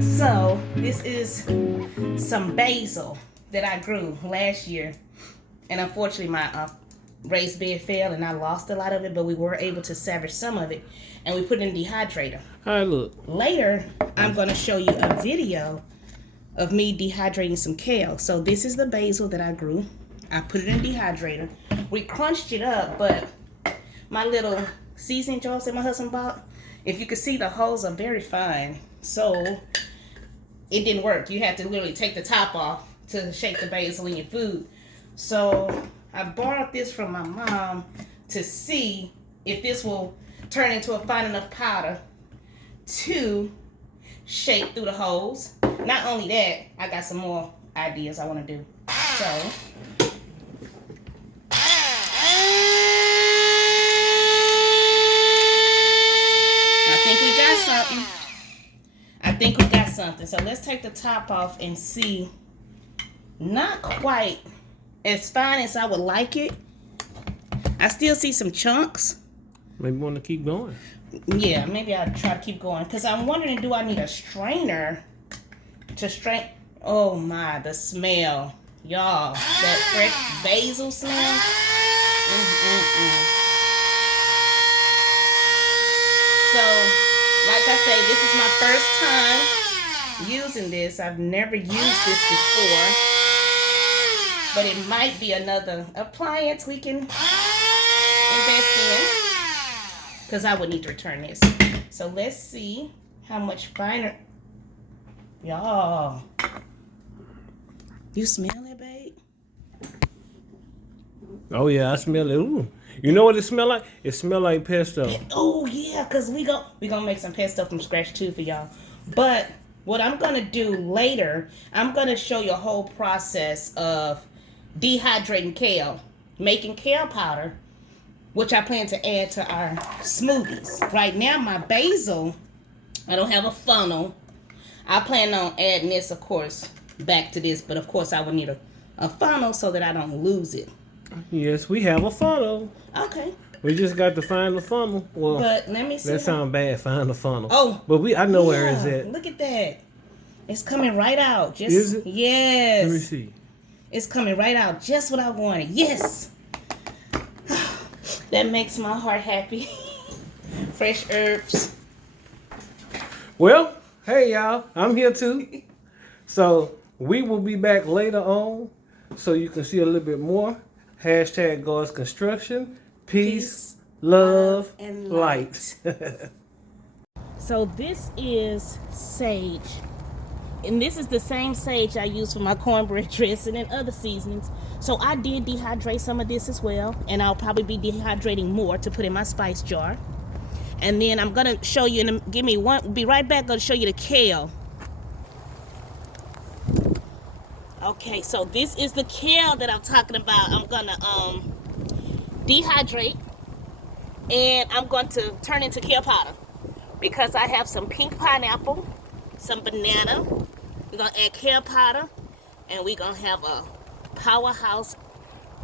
So this is some basil that I grew last year, and unfortunately my raised bed fell and I lost a lot of it, but we were able to salvage some of it, and we put it in the dehydrator. All right, look. Later, I'm going to show you a video of me dehydrating some kale. So this is the basil that I grew. I put it in the dehydrator. We crunched it up, but my little seasoning jars that my husband bought, if you can see, the holes are very fine. So it didn't work. You had to literally take the top off to shake the basil in your food. So I borrowed this from my mom to see if this will turn into a fine enough powder to shake through the holes. Not only that, I got some more ideas I want to do. So I think we got something. So let's take the top off and see. Not quite as fine as I would like it. I still see some chunks. Maybe want to keep going. Yeah, maybe I'll try to keep going. Because I'm wondering, do I need a strainer to strain? Oh my, the smell. Y'all, that fresh basil smell. So, like I say, this is my first time using this. I've never used this before. But it might be another appliance we can invest in, because I would need to return this. So let's see how much finer. Y'all, you smell it, babe? Oh yeah, I smell it. Ooh. You know what it smell like? It smell like pesto. Oh yeah, because we gonna make some pesto from scratch too for y'all. But what I'm gonna do later, I'm gonna show you a whole process of dehydrating kale, making kale powder, which I plan to add to our smoothies. Right now, my basil, I don't have a funnel. I plan on adding this, of course, back to this, but of course I would need a funnel so that I don't lose it. Yes, we have a funnel. Okay. We just got to find the funnel. Well, But let me see. that sounds bad, find the funnel. Oh. But I know where it's at. Look at that. It's coming right out. Just, is it? Yes. Let me see. It's coming right out. Just what I wanted. Yes. That makes my heart happy. Fresh herbs. Well, hey y'all, I'm here too. So we will be back later on so you can see a little bit more. Hashtag God's Construction. Peace, love, and light. So this is sage. And this is the same sage I use for my cornbread dressing and other seasonings. So I did dehydrate some of this as well. And I'll probably be dehydrating more to put in my spice jar. And then I'm going to show you, be right back, going to show you the kale. Okay, so this is the kale that I'm talking about. I'm going to dehydrate. And I'm going to turn into kale powder. Because I have some pink pineapple, some banana. We're going to add kale powder. And we're going to have a powerhouse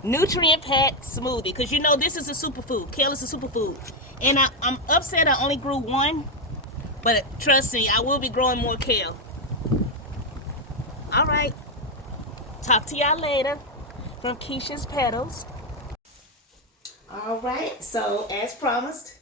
nutrient-packed smoothie. Because you know this is a superfood. Kale is a superfood. And I'm upset I only grew one. But trust me, I will be growing more kale. All right. Talk to y'all later from Keisha's Petals. All right. So as promised,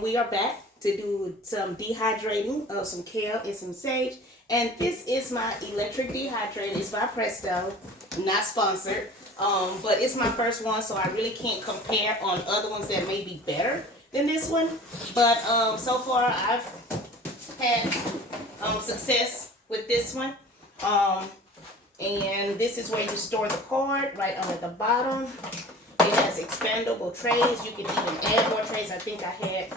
we are back to do some dehydrating of some kale and some sage. And this is my electric dehydrator. It's by Presto, not sponsored. But it's my first one, so I really can't compare on other ones that may be better than this one. But so far I've had success with this one. And this is where you store the cord, right on at the bottom. It has expandable trays. You can even add more trays. I think I had,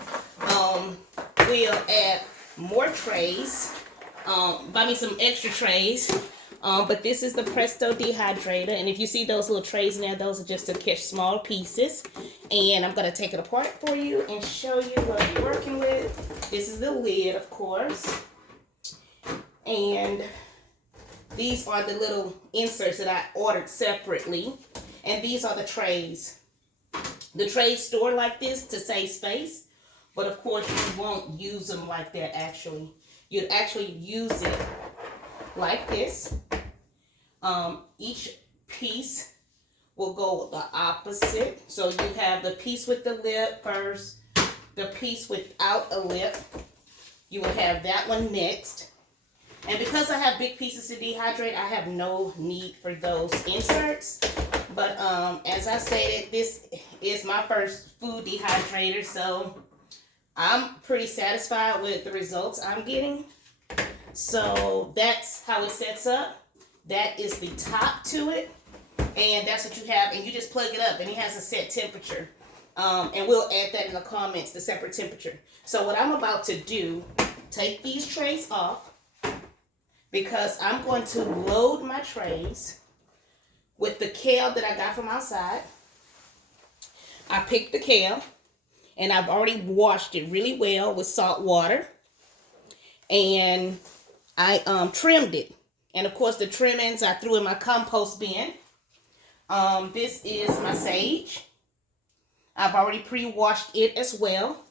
we'll add more trays. Buy me some extra trays. But this is the Presto Dehydrator. And if you see those little trays in there, those are just to catch small pieces. And I'm going to take it apart for you and show you what I'm working with. This is the lid, of course. And these are the little inserts that I ordered separately. And these are the trays. the trays store like this to save space, but of course you won't use them like that actually. You'd actually use it like this. Each piece will go the opposite. So you have the piece with the lip first, the piece without a lip. You will have that one next. And because I have big pieces to dehydrate, I have no need for those inserts. But as I stated, this is my first food dehydrator, so I'm pretty satisfied with the results I'm getting. So that's how it sets up. That is the top to it. And that's what you have. And you just plug it up and it has a set temperature. And we'll add that in the comments, the separate temperature. So what I'm about to do, take these trays off because I'm going to load my trays with the kale that I got from outside. I picked the kale and I've already washed it really well with salt water. And I trimmed it. And of course the trimmings I threw in my compost bin. This is my sage. I've already pre-washed it as well.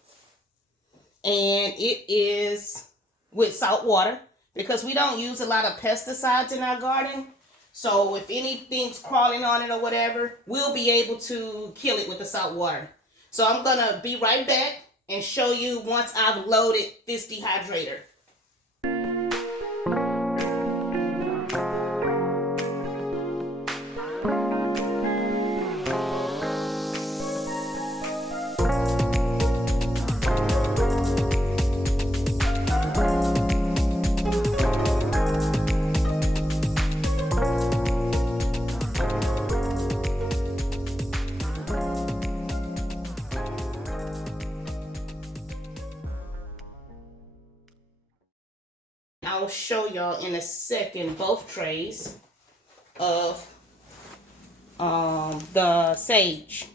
And it is with salt water because we don't use a lot of pesticides in our garden. So if anything's crawling on it or whatever, we'll be able to kill it with the salt water. So I'm going to be right back and show you once I've loaded this dehydrator. I'll show y'all in a second both trays of the sage.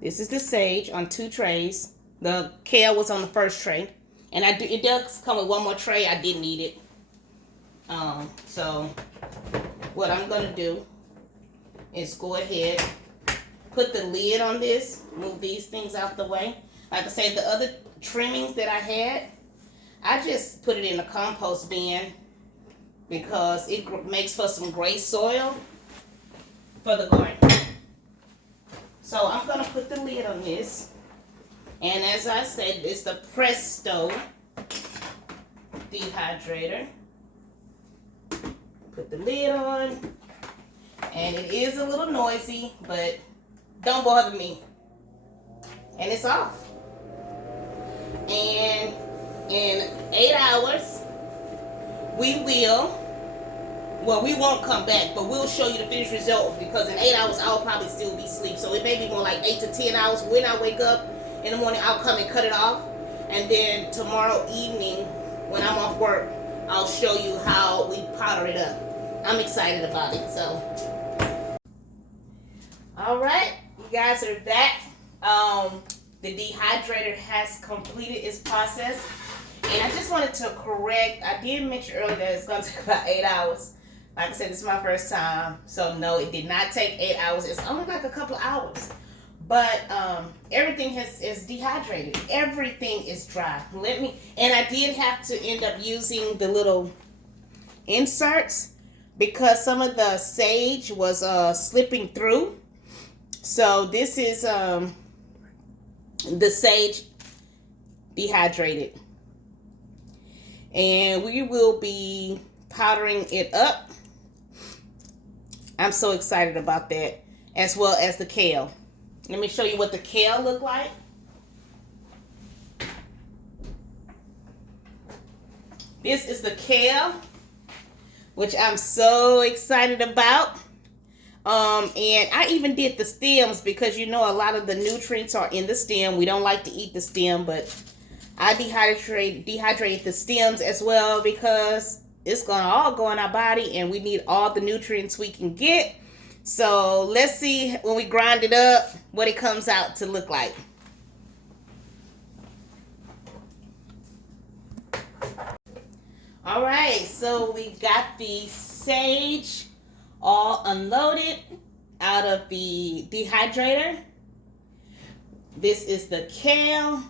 This is the sage on 2 trays. The kale was on the first tray. And it does come with one more tray. I didn't need it. So what I'm going to do is go ahead, put the lid on this, move these things out the way. Like I said, the other trimmings that I had, I just put it in the compost bin because it makes for some great soil for the garden. So I'm going to put the lid on this. And as I said, it's the Presto Dehydrator. Put the lid on. And it is a little noisy, but don't bother me. And it's off. And in 8 hours, we won't come back, but we'll show you the finished result because in 8 hours, I'll probably still be asleep. So it may be more like 8 to 10 hours. When I wake up in the morning, I'll come and cut it off. And then tomorrow evening, when I'm off work, I'll show you how we powder it up. I'm excited about it, so. All right, you guys are back. The dehydrator has completed its process. And I just wanted to correct, I did mention earlier that it's going to take about 8 hours. Like I said, this is my first time. So no, it did not take 8 hours. It's only like a couple of hours. But everything is dehydrated. Everything is dry. And I did have to end up using the little inserts because some of the sage was slipping through. So this is the sage dehydrated. And we will be powdering it up. I'm so excited about that, as well as the kale. Let me show you what the kale look like. This is the kale, which I'm so excited about. And I even did the stems because you know a lot of the nutrients are in the stem. We don't like to eat the stem, but I dehydrate the stems as well because it's going to all go in our body and we need all the nutrients we can get. So let's see when we grind it up what it comes out to look like. All right, so we got the sage all unloaded out of the dehydrator. This is the kale,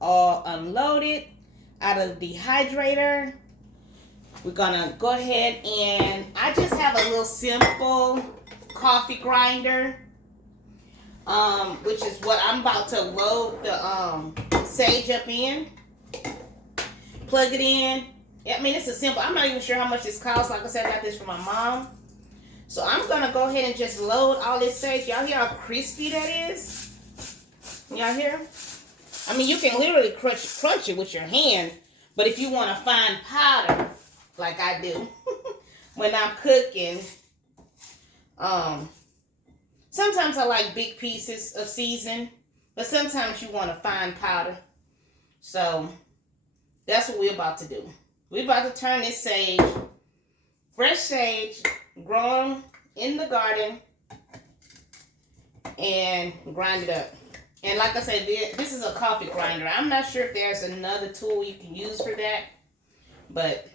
all unloaded out of the dehydrator. We're gonna go ahead and I just have a little simple coffee grinder, which is what I'm about to load the sage up in. Plug it in. I mean, it's a simple. I'm not even sure how much this costs. Like I said, I got this from my mom. So I'm gonna go ahead and just load all this sage. Y'all hear how crispy that is? Y'all hear? I mean, you can literally crunch it with your hand, but if you want a fine powder, like I do, when I'm cooking, sometimes I like big pieces of season, but sometimes you want a fine powder. So that's what we're about to do. We're about to turn this sage, fresh sage, grown in the garden, and grind it up. And like I said, this is a coffee grinder. I'm not sure if there's another tool you can use for that, but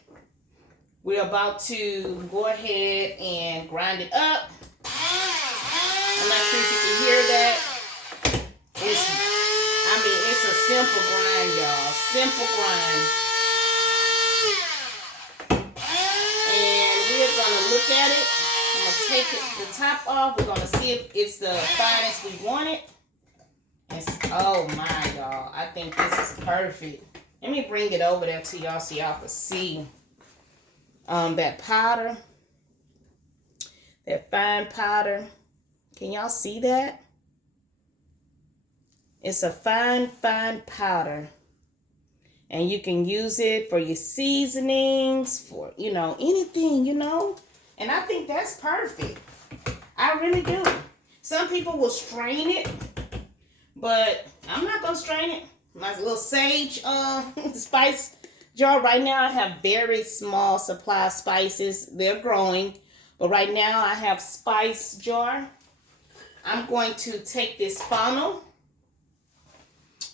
we're about to go ahead and grind it up. I'm not sure if you can hear that. It's a simple grind, y'all. Simple grind. And we're gonna look at it. I'm gonna take the top off. We're gonna see if it's the finest we want it. Oh my, y'all. I think this is perfect. Let me bring it over there to y'all so y'all can see that powder. That fine powder. Can y'all see that? It's a fine powder. And you can use it for your seasonings, for, anything, And I think that's perfect. I really do. Some people will strain it, but I'm not going to strain it. My little sage spice jar. Right now I have very small supply of spices. They're growing. But right now I have spice jar. I'm going to take this funnel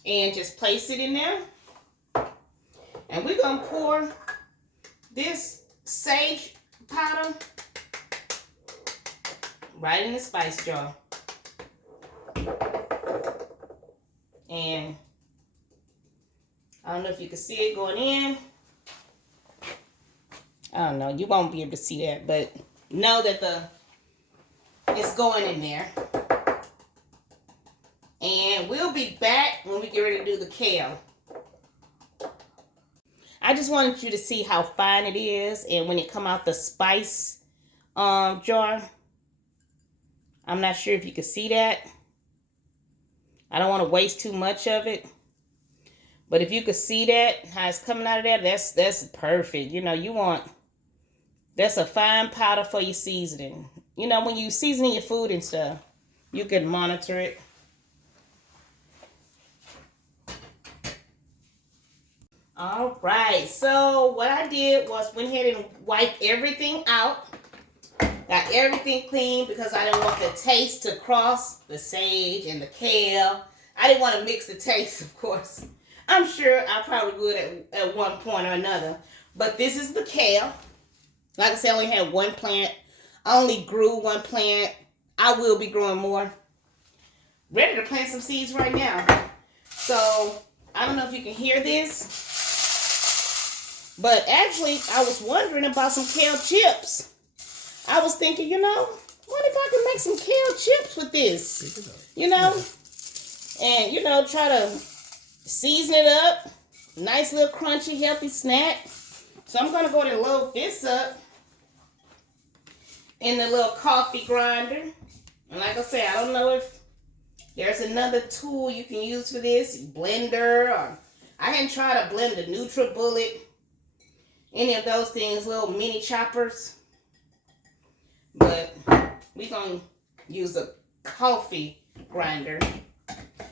and just place it in there. And we're going to pour this sage powder right in the spice jar. And I don't know if you can see it going in. I don't know. You won't be able to see that, but know that it's going in there. And we'll be back when we get ready to do the kale. I just wanted you to see how fine it is, and when it come out the spice jar. I'm not sure if you can see that. I don't want to waste too much of it. But if you could see that, how it's coming out of there, that's perfect. That's a fine powder for your seasoning. When you seasoning your food and stuff, you can monitor it. All right, so what I did was went ahead and wiped everything out. Got everything clean because I didn't want the taste to cross the sage and the kale. I didn't want to mix the taste, of course. I'm sure I probably would at one point or another. But this is the kale. Like I said, I only had one plant. I only grew one plant. I will be growing more. Ready to plant some seeds right now. So, I don't know if you can hear this. But actually, I was wondering about some kale chips. I was thinking, what if I could make some kale chips with this? And, try to season it up. Nice little crunchy, healthy snack. So I'm going to go ahead and load this up in the little coffee grinder. And like I said, I don't know if there's another tool you can use for this. Blender, or I hadn't tried to blend the NutriBullet. Any of those things, little mini choppers. But we're going to use a coffee grinder.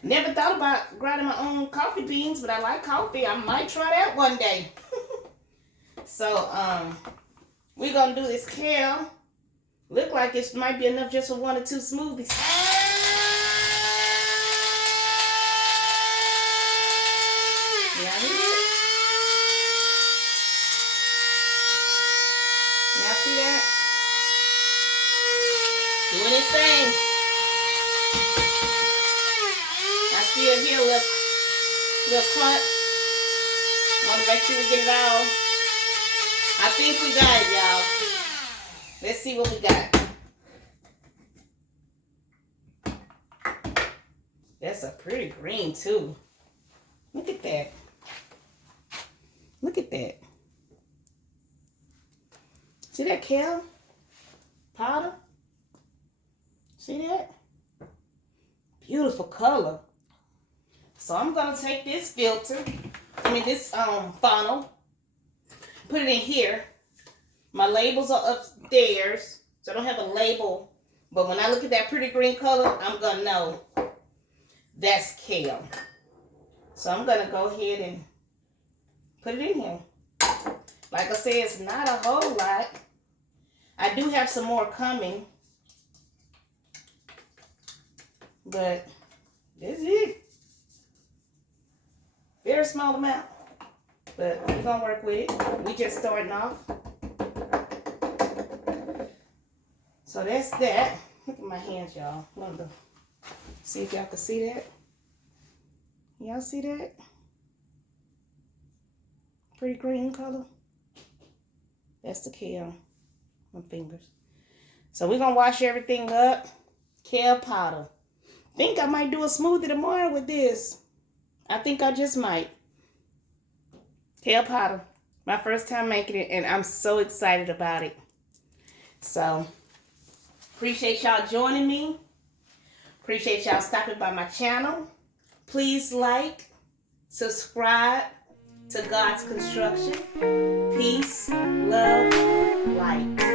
Never thought about grinding my own coffee beans, but I like coffee. I might try that one day. So, we're going to do this kale. Look like it might be enough just for 1 or 2 smoothies. Y'all hear it? Y'all see that? doing its thing. I still hear a little crunch. Want to make sure we get it all. I think we got it, y'all. Let's see what we got. That's a pretty green too. Look at that. Look at that. See that kale powder? See that? Beautiful color. So I'm gonna take this filter, this funnel, put it in here. My labels are upstairs, so I don't have a label. But when I look at that pretty green color, I'm gonna know that's kale. So I'm gonna go ahead and put it in here. Like I said, it's not a whole lot. I do have some more coming, but this is it. Very small amount, but we're gonna work with it. We just starting off. So that's that. Look at my hands, y'all. See if y'all can see that. Y'all see that? Pretty green color. That's the kale. My fingers. So we're gonna wash everything up. Kale powder. Think I might do a smoothie tomorrow with this. I think I just might. Kale powder. My first time making it, and I'm so excited about it. So, appreciate y'all joining me. Appreciate y'all stopping by my channel. Please like, subscribe to God's Construction. Peace, love, light.